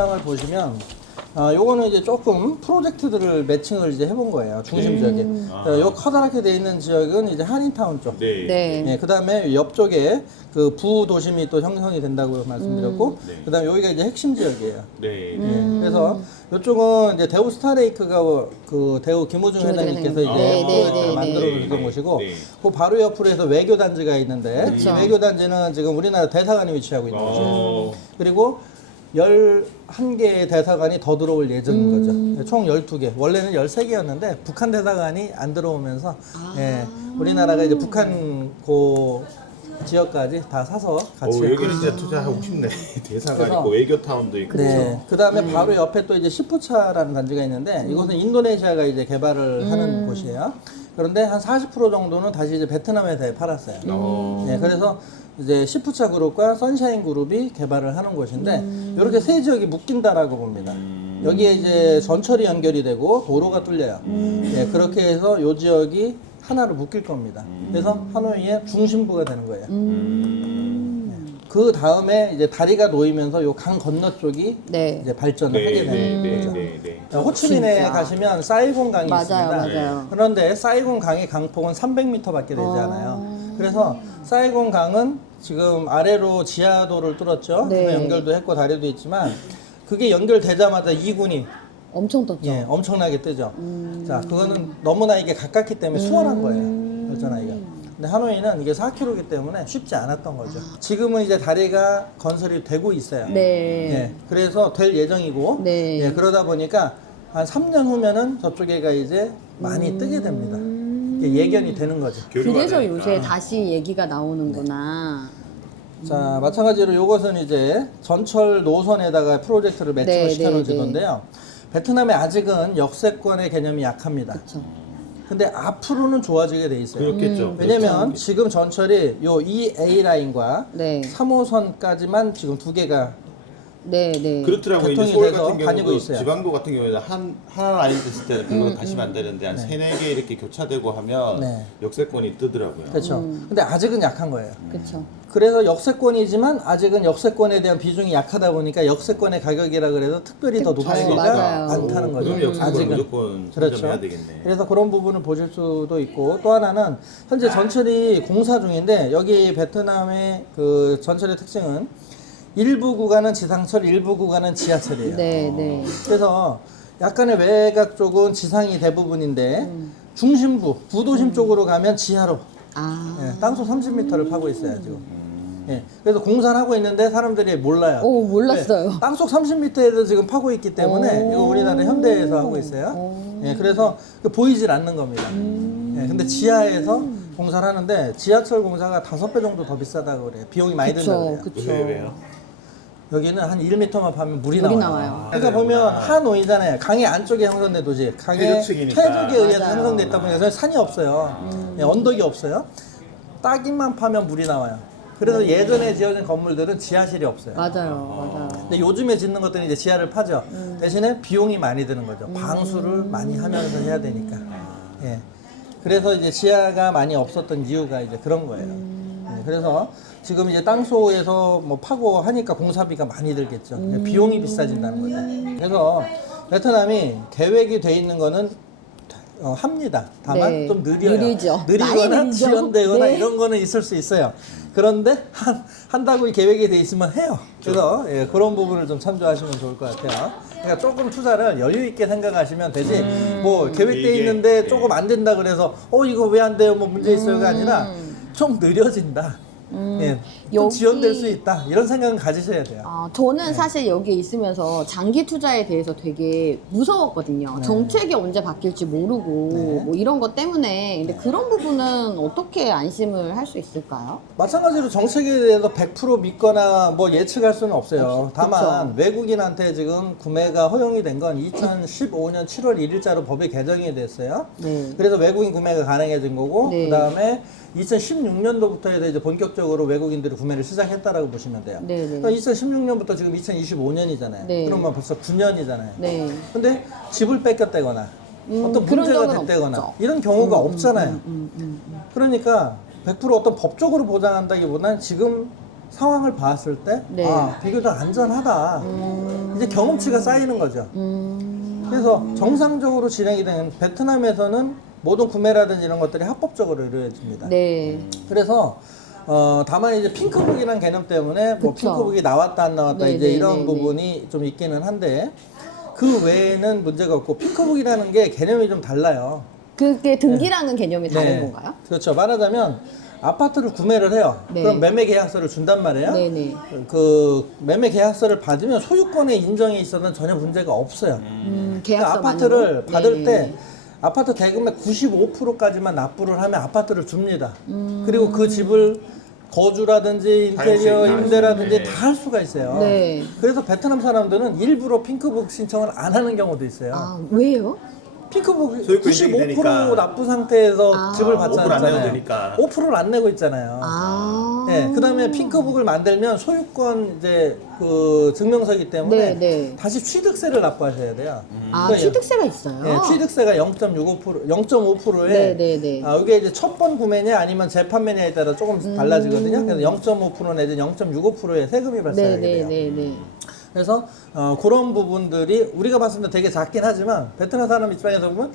장을 보시면 요거는 이제 조금 프로젝트들을 매칭을 이제 해본 거예요. 중심 지역에. 요 커다랗게 돼 있는 지역은 이제 한인타운 쪽. 네. 네. 예, 그 다음에 옆쪽에 그 부도심이 또 형성이 된다고 말씀드렸고, 네. 그 다음에 여기가 이제 핵심 지역이에요. 네. 예, 그래서 이쪽은 이제 대우 스타레이크가 그 대우 김호중 회장님께서 이제 네, 만들어 네, 주던 네, 곳이고, 네. 그 바로 옆으로 해서 외교단지가 있는데, 이 그쵸. 외교단지는 지금 우리나라 대사관이 위치하고 있는 거죠. 어. 그리고 11개의 대사관이 더 들어올 예정인 거죠. 총 12개. 원래는 13개였는데 북한 대사관이 안 들어오면서 예, 우리나라가 이제 북한 그 지역까지 다 사서 같이 여기는 진짜 투자하고 싶네. 대사관 그래서- 있고 외교타운도 있고. 네. 그 다음에 바로 옆에 또 이제 시푸차라는 단지가 있는데 이곳은 인도네시아가 이제 개발을 하는 곳이에요. 그런데 한 40% 정도는 다시 이제 베트남 회사에 팔았어요. 네, 그래서 이제 시푸차 그룹과 선샤인 그룹이 개발을 하는 곳인데 이렇게 세 지역이 묶인다라고 봅니다. 여기에 이제 전철이 연결이 되고 도로가 뚫려요. 네, 그렇게 해서 이 지역이 하나로 묶일 겁니다. 그래서 하노이의 중심부가 되는 거예요. 그 다음에 이제 다리가 놓이면서 요 강 건너 쪽이 네. 이제 발전을 네, 하게 되는 네, 거죠. 네, 네. 호치민에 진짜. 가시면 사이곤 강이 맞아요, 있습니다. 맞아요. 그런데 사이곤 강의 강폭은 300m밖에 되지 않아요. 그래서 사이곤 강은 지금 아래로 지하도를 뚫었죠. 네. 그래서 연결도 했고 다리도 있지만 그게 연결되자마자 2군이 엄청 떴죠. 예, 엄청나게 뜨죠. 자, 그거는 너무나 이게 가깝기 때문에 수월한 거예요. 발전하기가. 근데 하노이는 이게 4km이기 때문에 쉽지 않았던 거죠. 지금은 이제 다리가 건설이 되고 있어요. 네. 예, 그래서 될 예정이고, 네. 예, 그러다 보니까 한 3년 후면은 저쪽에가 이제 많이 뜨게 됩니다. 이게 예견이 되는 거죠. 교류가 그래서 되니까. 요새 다시 얘기가 나오는구나. 자, 마찬가지로 요것은 이제 전철 노선에다가 프로젝트를 매칭을 네, 시켜놓은 네, 네. 지도인데요. 베트남에 아직은 역세권의 개념이 약합니다. 그렇죠. 근데 앞으로는 좋아지게 돼 있어요. 그렇겠죠. 왜냐면 지금 전철이 요 2A 라인과 네. 3호선까지만 지금 두 개가 네, 네. 그렇더라고요. 이제 개통이 서울 돼서 같은 다니고 경우도 있어요. 지방도 같은 경우에는 하나 라인 됐을 때는 그거는 가시면 안 되는데 한 세네 개 이렇게 교차되고 하면 네. 역세권이 뜨더라고요. 그렇죠. 근데 아직은 약한 거예요. 그렇죠. 그래서 역세권이지만 아직은 역세권에 대한 비중이 약하다 보니까 역세권의 가격이라 그래서 특별히 더 높지가 맞아요. 않다는 거죠. 그럼 역세권 아직은. 무조건 그렇죠. 선점해야 되겠네. 그래서 그런 부분을 보실 수도 있고 또 하나는 현재 전철이 공사 중인데 여기 베트남의 그 전철의 특징은 일부 구간은 지상철, 일부 구간은 지하철이에요. 네, 네. 그래서 약간의 외곽 쪽은 지상이 대부분인데 중심부, 부도심 쪽으로 가면 지하로 아. 예, 땅속 30m를 파고 있어요 지금. 예, 그래서 공사를 하고 있는데 사람들이 몰라요. 오, 몰랐어요. 예, 땅속 30m에도 지금 파고 있기 때문에 오. 이거 우리나라 현대에서 하고 있어요. 예, 그래서 보이질 않는 겁니다. 예, 근데 지하에서 공사를 하는데 지하철 공사가 5배 정도 더 비싸다고 그래요. 비용이 많이 든다고 그쵸, 그래요. 그쵸. 왜요? 여기는 한 1m만 파면 물이 물이 나와요. 나와요. 그러니까 보면 하노이잖아요. 강의 안쪽에 형성된 도시. 강의 태조측이니까. 태족에 의해서 맞아요. 형성됐다 보니까 산이 없어요. 예, 언덕이 없어요. 딱이만 파면 물이 나와요. 그래서 예전에 지어진 건물들은 지하실이 없어요. 맞아요. 맞아요. 근데 요즘에 짓는 것들은 이제 지하를 파죠. 대신에 비용이 많이 드는 거죠. 방수를 많이 하면서 해야 되니까. 예. 그래서 이제 지하가 많이 없었던 이유가 이제 그런 거예요. 예, 그래서 지금 이제 땅속에서 뭐 파고 하니까 공사비가 많이 들겠죠. 비용이 비싸진다는 거죠. 그래서 베트남이 계획이 돼 있는 거는 합니다. 다만 네. 좀 느려요. 느리죠. 느리거나 많이 느리죠. 지연되거나 네. 이런 거는 있을 수 있어요. 그런데 한다고 계획이 돼 있으면 해요. 그래서 예, 그런 부분을 좀 참조하시면 좋을 것 같아요. 그러니까 조금 투자를 여유 있게 생각하시면 되지. 뭐 계획돼 이게, 있는데 네. 조금 안 된다 그래서 이거 왜 안 돼요? 뭐 문제 있어요가 아니라 좀 느려진다. 예, 좀 여기- 지연될 수 있다. 이런 생각은 가지셔야 돼요. 저는 사실 여기 있으면서 장기 투자에 대해서 되게 무서웠거든요. 정책이 언제 바뀔지 모르고 네. 뭐 이런 것 때문에. 근데 그런 부분은 어떻게 안심을 할 수 있을까요? 마찬가지로 정책에 대해서 100% 믿거나 뭐 예측할 수는 없어요. 다만 외국인한테 지금 구매가 허용이 된 건 2015년 7월 1일자로 법이 개정이 됐어요. 네. 그래서 외국인 구매가 가능해진 거고 네. 그다음에 2016년도부터 해서 이제 본격적으로 외국인들이 구매를 시작했다라고 보시면 돼요. 네, 네. 그러니까 2016년부터 지금 2025년이잖아요. 네. 그러면 벌써 9년이잖아요. 네. 근데 집을 뺏겼다거나 어떤 그런 문제가 적은 됐다거나 없죠. 이런 경우가 없잖아요. 그러니까 100% 어떤 법적으로 보장한다기보다는 지금 상황을 봤을 때 네. 아, 비교적 안전하다. 이제 경험치가 쌓이는 거죠. 그래서 정상적으로 진행이 되는 베트남에서는 모든 구매라든지 이런 것들이 합법적으로 이루어집니다. 네. 그래서 다만 이제 핑크북이라는 개념 때문에 뭐 그쵸. 핑크북이 나왔다 안 나왔다 네, 이제 네, 이런 네, 부분이 좀 있기는 한데 그 외에는 문제가 없고 핑크북이라는 게 개념이 좀 달라요. 그게 등기라는 개념이 다른 네. 건가요? 그렇죠. 말하자면 아파트를 구매를 해요. 네. 그럼 매매 계약서를 준단 말이에요. 네네. 그 매매 계약서를 받으면 소유권의 인정에 있어서는 전혀 문제가 없어요. 계약서 그러니까 아파트를 맞는 거? 받을 네네네. 때 아파트 대금의 95%까지만 납부를 하면 아파트를 줍니다. 그리고 그 집을 거주라든지 인테리어, 다 할 수 임대라든지 있네. 다 할 수가 있어요. 네. 그래서 베트남 사람들은 일부러 핑크북 신청을 안 하는 경우도 있어요. 아, 왜요? 핑크북 소유권 95% 인정이 되니까. 납부 상태에서 아. 집을 5% 안 내도 받잖아요. 되니까. 5%를 안 내고 있잖아요. 아. 예, 그다음에 핑크북을 만들면 소유권 이제 그 증명서이기 때문에 네, 네. 다시 취득세를 납부하셔야 돼요. 아, 그러니까 취득세가 있어요? 예, 취득세가 0.5%에 네, 네, 네. 이게 이제 첫 번 구매냐 아니면 재판매냐에 따라 조금 달라지거든요. 그래서 0.5% 내지 0.65%의 세금이 발생하게 돼요. 네네네네. 그래서 그런 부분들이 우리가 봤을 때 되게 작긴 하지만 베트남 사람 입장에서 보면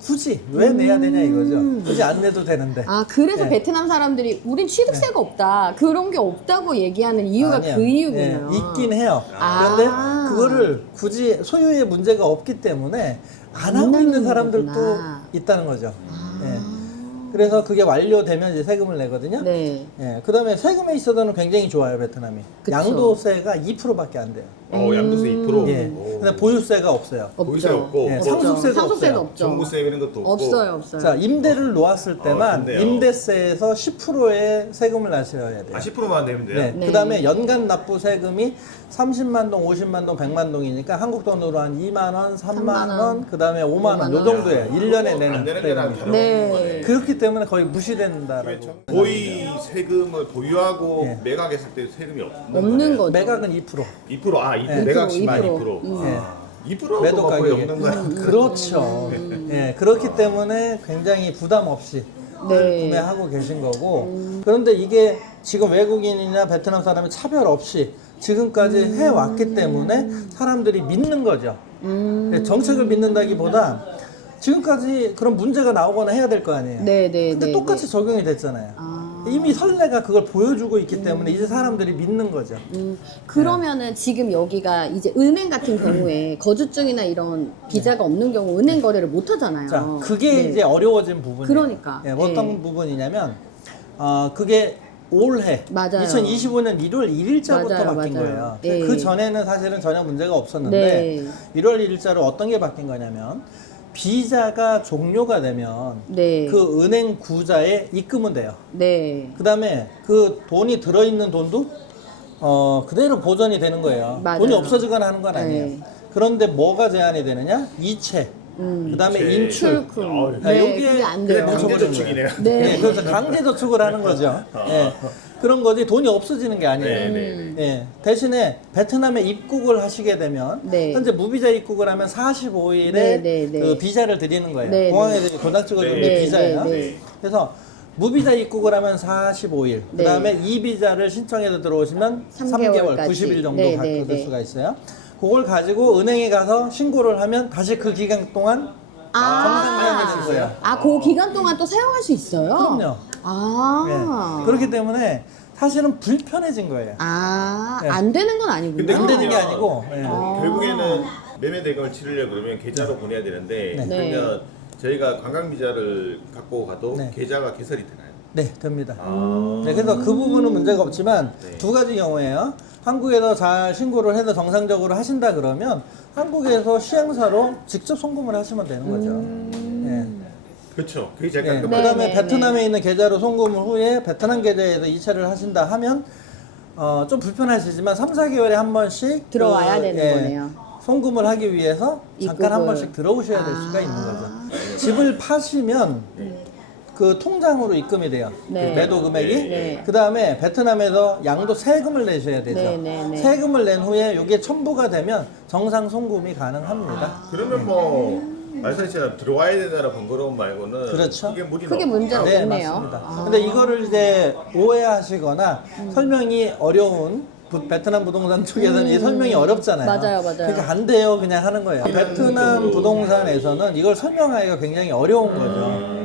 굳이 왜 내야 되냐 이거죠. 굳이 안 내도 되는데. 아, 그래서 예. 베트남 사람들이 우린 취득세가 없다. 그런 게 없다고 얘기하는 이유가 아니요. 그 이유군요. 예, 있긴 해요. 아. 그런데 그거를 굳이 소유에 문제가 없기 때문에 안 안 하고 있는 하는 사람들도 거구나. 있다는 거죠. 예. 그래서 그게 완료되면 이제 세금을 내거든요. 네. 예. 그다음에 세금에 있어서는 굉장히 좋아요, 베트남이. 그쵸. 양도세가 2%밖에 안 돼요. 양도세 2%. 예. 근데 보유세가 없어요. 보유세 없죠. 없고 예, 뭐 상속세도 상속세도 없어요. 없죠. 정부세 이런 것도 없고. 없어요, 없어요. 자, 임대를 놓았을 때만 좋네요. 임대세에서 10%의 세금을 내셔야 돼요. 10%만 내면 돼요? 네. 네. 그다음에 연간 납부 세금이 30만 동, 50만 동, 100만 동이니까 한국 돈으로 한 2만 원, 3만 원, 그다음에 5만 원, 요 정도예요. 1년에 내는 안 내는 게랑 세금이. 다른 네. 거네. 그렇기 때문에 거의 무시된다라고. 고의 세금을 보유하고 예. 매각했을 때 세금이 없는 거죠. 매각은 2%. 2%. 아, 2%. 예. 매각시만 2%. 2%. 예. 2%도 매도 거의 가격이. 없는 거야. 그렇죠. 예, 그렇기 때문에 굉장히 부담 없이 네. 구매하고 계신 거고. 그런데 이게 지금 외국인이나 베트남 사람이 차별 없이 지금까지 해왔기 때문에 사람들이 믿는 거죠. 정책을 믿는다기보다 지금까지 그런 문제가 나오거나 해야 될 거 아니에요. 네, 네, 근데 네, 똑같이 적용이 됐잖아요. 아. 이미 선례가 그걸 보여주고 있기 때문에 이제 사람들이 믿는 거죠. 그러면은 지금 여기가 이제 은행 같은 경우에 거주증이나 이런 비자가 없는 경우 은행 거래를 못 하잖아요. 자, 그게 네. 이제 어려워진 부분이에요. 그러니까. 예, 어떤 예. 부분이냐면, 그게 올해 맞아요. 2025년 1월 1일자부터 맞아요, 바뀐 맞아요. 거예요. 예. 그 전에는 사실은 전혀 문제가 없었는데 네. 1월 1일자로 어떤 게 바뀐 거냐면 비자가 종료가 되면 네. 그 은행 구자에 입금은 돼요. 네. 그다음에 그 돈이 들어있는 돈도 그대로 보존이 되는 거예요. 맞아요. 돈이 없어지거나 하는 건 아니에요. 네. 그런데 뭐가 제한이 되느냐? 이체. 그다음에 이체. 인출. 출금. 아, 네, 요게 그게 안 그냥 돼요. 강제저축이네요. 네. 네, 그래서 강제 저축을 하는 거죠. 예. 그런 거지 돈이 없어지는 게 아니에요. 네, 네, 네. 예. 대신에 베트남에 입국을 하시게 되면 네. 현재 무비자 입국을 하면 45일에 네, 네, 네. 그 비자를 드리는 거예요. 네, 공항에 네. 도장 찍어주는 네, 게 네, 비자예요. 네, 네. 그래서 무비자 입국을 하면 45일. 네. 그다음에 이 비자를 신청해서 들어오시면 3개월, 3개월까지. 90일 정도 네, 받을 네, 네. 수가 있어요. 그걸 가지고 은행에 가서 신고를 하면 다시 그 기간 동안 정상적이 될 거예요. 아, 그 기간 동안 또 사용할 수 있어요? 그럼요. 아. 예. 그렇기 때문에 사실은 불편해진 거예요. 아, 네. 안 되는 건 아니군요. 근데 안 되는 게 그러면 아니고, 예. 결국에는 매매 대금을 치르려고 그러면 계좌로 보내야 되는데 네. 그러면 저희가 관광 비자를 갖고 가도 네. 계좌가 개설이 되나요? 네, 됩니다. 아. 네, 그래서 그 부분은 문제가 없지만 네. 두 가지 경우에요. 한국에서 잘 신고를 해서 정상적으로 하신다 그러면 한국에서 시행사로 직접 송금을 하시면 되는 거죠. 그렇죠. 그게 예. 잠깐 네, 그다음에 네, 베트남에 있는 계좌로 송금을 후에 베트남 계좌에서 이체를 하신다 하면 좀 불편하시지만 3, 4개월에 한 번씩 들어와야 되는 거네요. 송금을 하기 위해서 잠깐 한 입국을. 번씩 들어오셔야 될 수가 있는 거죠. 집을 파시면 그 통장으로 입금이 돼요. 네. 그 매도 금액이. 네. 그 다음에 베트남에서 양도 세금을 내셔야 되죠. 네, 네, 네. 세금을 낸 후에 이게 첨부가 되면 정상 송금이 가능합니다. 그러면 뭐 말씀하신 들어와야 된다는 번거로움 말고는 그렇죠. 크게 무리는 크게 없다. 문제는 네, 없네요. 맞습니다. 아. 근데 이거를 이제 오해하시거나 설명이 어려운 베트남 부동산 쪽에서는 이 설명이 어렵잖아요. 맞아요, 맞아요. 그러니까 안 돼요, 그냥 하는 거예요. 베트남 부동산에서는 이걸 설명하기가 굉장히 어려운 거죠.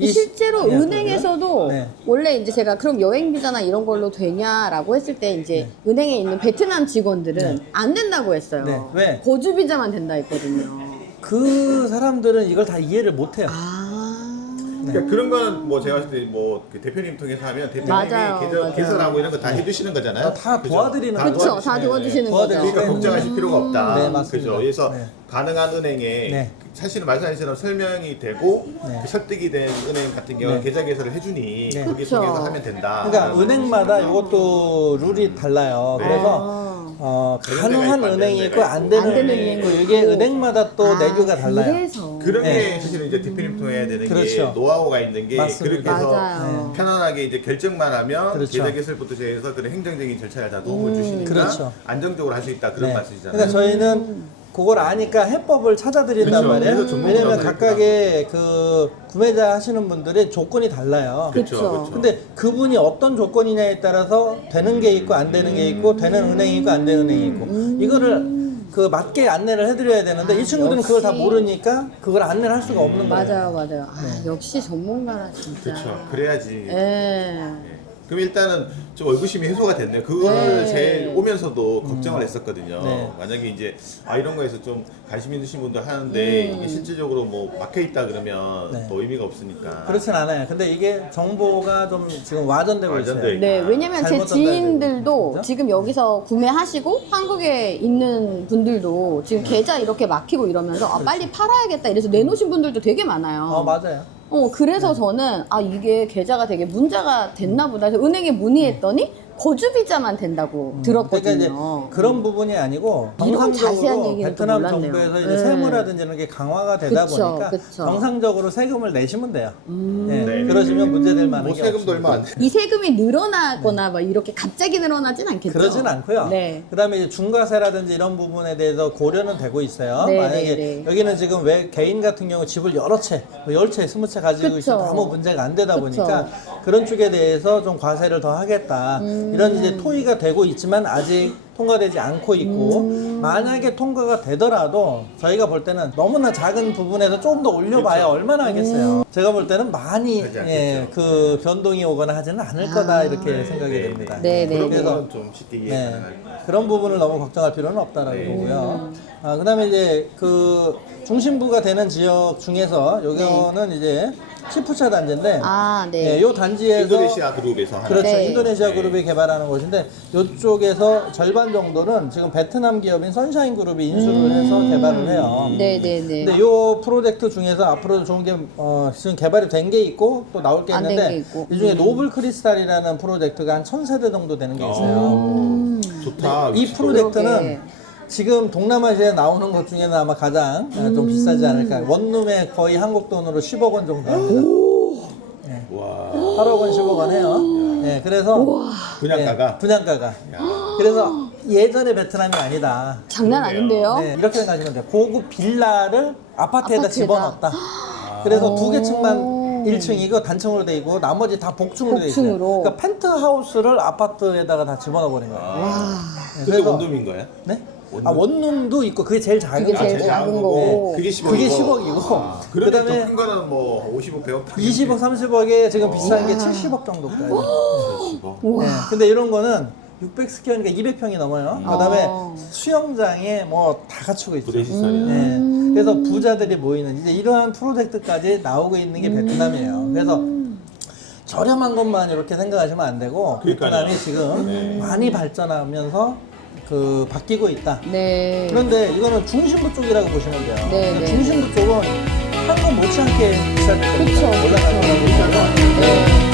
실제로 네, 은행에서도 네. 원래 이제 제가 그럼 여행 비자나 이런 걸로 되냐라고 했을 때 이제 은행에 있는 베트남 직원들은 안 된다고 했어요. 네. 왜? 거주 비자만 된다 했거든요. 그 사람들은 이걸 다 이해를 못 해요. 그러니까 그런 거는 뭐 제가 봤을 때 뭐 그 대표님 통해서 하면 대표님이 맞아요, 맞아요. 개설하고 이런 거 다 해주시는 거잖아요. 다 그죠? 도와드리는 다 거죠. 그렇죠. 다 도와주시는 거죠. 그러니까 걱정하실 필요가 없다. 네, 맞습니다. 그죠? 그래서 네. 가능한 은행에 네. 사실은 말씀하신 것처럼 설명이 되고 네. 그 설득이 된 은행 같은 경우는 네. 계좌 개설을 해주니 네. 거기 그쵸. 통해서 하면 된다. 그러니까 은행마다 이것도 룰이 달라요. 그래서 가능한 데가 있고 은행이 안 있고 되는 안 되는 안 되는 은행이 있고 은행이 이게 있고. 은행마다 또 내규가 달라요. 그래서 그런 게 네. 사실은 이제 대표님 통해야 되는 그렇죠. 게 노하우가 있는 게 맞습니다. 그렇게 해서 맞아요. 편안하게 이제 결정만 하면 그렇죠. 계좌 개설부터 해서 그런 행정적인 절차에 다 도움을 주시니까 그렇죠. 안정적으로 할 수 있다 그런 네. 말씀이잖아요. 그러니까 저희는 그걸 아니까 해법을 찾아드린단 그렇죠. 말이에요. 그래서 전문가가 왜냐면 그랬구나. 각각의 그 구매자 하시는 분들의 조건이 달라요. 그렇죠. 근데 그분이 어떤 조건이냐에 따라서 되는 게 있고 안 되는 게 있고 되는 은행이 있고 안 되는 은행이 있고 이거를 그 맞게 안내를 해드려야 되는데 이 친구들은 그걸 다 역시. 모르니까 그걸 안내를 할 수가 없는 거예요. 맞아요, 맞아요. 아, 역시 전문가라 진짜. 그렇죠. 그래야지. 예. 그럼 일단은 좀 의구심이 해소가 됐네요. 그거를 네. 제일 오면서도 걱정을 했었거든요. 네. 만약에 이제 이런 거에서 좀 관심 있으신 분들 하는데 이게 실질적으로 뭐 막혀 있다 그러면 네. 또 의미가 없으니까. 그렇진 않아요. 근데 이게 정보가 좀 지금 와전되고 와전돼 있어요. 네, 왜냐면 제 잘못 지인들도 전달되고, 그죠? 지금 여기서 구매하시고 한국에 있는 분들도 지금 계좌 이렇게 막히고 이러면서 아, 빨리 팔아야겠다 이래서 내놓으신 분들도 되게 많아요. 맞아요. 그래서 저는 아 이게 계좌가 되게 문제가 됐나 보다. 그래서 은행에 문의했더니 거주 비자만 된다고 들었거든요. 그러니까 이제 그런 부분이 아니고 이런 자세한 정상적으로 얘기는 또 베트남 몰랐네요. 정부에서 이제 네. 세무라든지 이런 게 강화가 되다 그쵸, 보니까 그쵸. 정상적으로 세금을 내시면 돼요. 네. 네. 그러시면 문제될 만한 뭐 게 세금도 없습니다. 얼마 안 돼. 이 세금이 늘어나거나 막 이렇게 갑자기 늘어나진 않겠죠. 그러진 않고요. 네. 그다음에 이제 중과세라든지 이런 부분에 대해서 고려는 되고 있어요. 네, 만약에 네, 네. 여기는 지금 왜 개인 같은 경우 집을 여러 채, 뭐 10채, 20채 가지고 그쵸. 있어도 아무 문제가 안 되다 그쵸. 보니까 그런 쪽에 대해서 좀 과세를 더 하겠다. 이런 이제 토의가 되고 있지만 아직 통과되지 않고 있고 만약에 통과가 되더라도 저희가 볼 때는 너무나 작은 부분에서 조금 더 올려봐야 그렇죠. 얼마나 하겠어요. 제가 볼 때는 많이 하지 않겠죠. 그 변동이 오거나 하지는 않을 거다 이렇게 생각이 네, 됩니다. 네, 네. 그런 그래서 부분은 좀 쉽게 이해 네. 가능할 그런 부분을 너무 걱정할 필요는 없다라고 네. 보고요. 그다음에 이제 그 중심부가 되는 지역 중에서 요거는 이제 시푸차 단지인데 아, 네. 요 단지에서 인도네시아 그룹에서 하는 그렇죠. 네. 인도네시아 네. 그룹이 개발하는 곳인데 이쪽에서 절반 정도는 지금 베트남 기업인 선샤인 그룹이 인수를 해서 개발을 해요. 네네네. 근데 요 프로젝트 중에서 앞으로 좋은 게 지금 개발이 된 게 있고 또 나올 게 안 된 있는데 게 있고. 이 중에 노블 크리스탈이라는 프로젝트가 한 1000세대 정도 되는 게 있어요. 좋다. 이 프로젝트는 그러게. 지금 동남아시아에 나오는 것 중에는 아마 가장 좀 비싸지 않을까. 원룸에 거의 한국 돈으로 10억 원 정도 합니다. 와. 8억 원, 10억 원 해요. 네, 그래서 분양가가 네, 분양가가. 야. 그래서 예전의 베트남이 아니다. 장난 아닌데요? 네, 이렇게 생각하시면 돼요. 고급 빌라를 아파트에다 아파트에다. 집어넣었다. 그래서 두 개 층만 1층이고 단층으로 돼 있고 나머지 다 복층으로 돼 있어요. 복층으로. 그러니까 펜트하우스를 아파트에다가 다 집어넣어 버린 거예요. 네, 그게 원룸인 거야? 네? 원룸도 있고 그게 제일 작은 그게 거예요. 제일 작은 거고. 그게 10억이고. 그게 10억이고 그다음에 그다음에 더큰 거는 뭐 50억, 100억 20억, 30억에 지금 비싼 게 70억 정도까지. 10억. 네. 근데 이런 거는 600스퀘어니까 200평이 넘어요. 그다음에 수영장에 뭐 다 갖추고 있어요. 부대 시설이나. 네. 그래서 부자들이 모이는 이제 이러한 프로젝트까지 나오고 있는 게 베트남이에요. 그래서 저렴한 것만 이렇게 생각하시면 안 되고 그러니까요. 베트남이 지금 많이 발전하면서 그 바뀌고 있다. 네. 그런데 이거는 중심부 쪽이라고 보시면 돼요. 네, 근데 네. 중심부 쪽은 한국 못지않게 비쌀 겁니다. 그쵸, 올라가는 거라고 보시면 네.